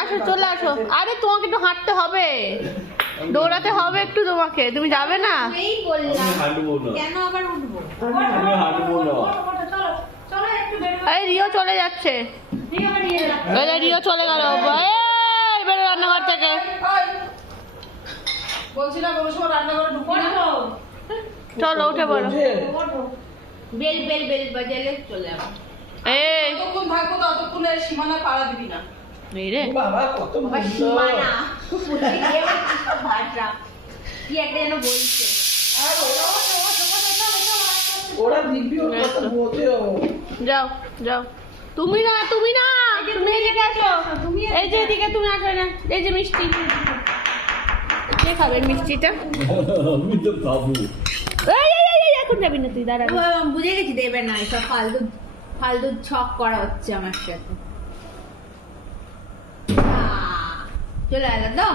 আসো চলে আসো। আরে তোমাকে একটু হাঁটতে হবে, দৌড়াতে হবে একটু তোমাকে। তুমি যাবে না? এই বললাম হাঁটবো না, কেন আবার উঠবো? আমি হাঁটবো না। এই রিও চলে যাচ্ছে, রিও চলে গেল। এই বেরো রান্নাঘর থেকে। বলছিলাম কোনো সময় রান্নাঘরে ঢুকবো না। চলো উঠে পড়ো। বেল বেল বেল বাজালে চলে যাবো। এই যতক্ষণ থাকবো ততক্ষণে সীমানা পাড়া দিবি না। এই রে বাবা কত আবার সীমানা ভাষা কি একটা যেন বলছে। ওরা দিব্যি ওর কথা বোঝেও। যাও যাও। তুমি না তুমি না, তুমি এদিকে আসো। এই যে এদিকে তুমি আসো না। এই যে মিষ্টি, কে খাবে মিষ্টিটা? আমি তো খাবো। এই এখন যাবি না তুই, দাঁড়া। বুঝে গেছি দেবে না, এসব ফালতু ফালতু ছক করা হচ্ছে আমার সাথে। চলে এলো তো।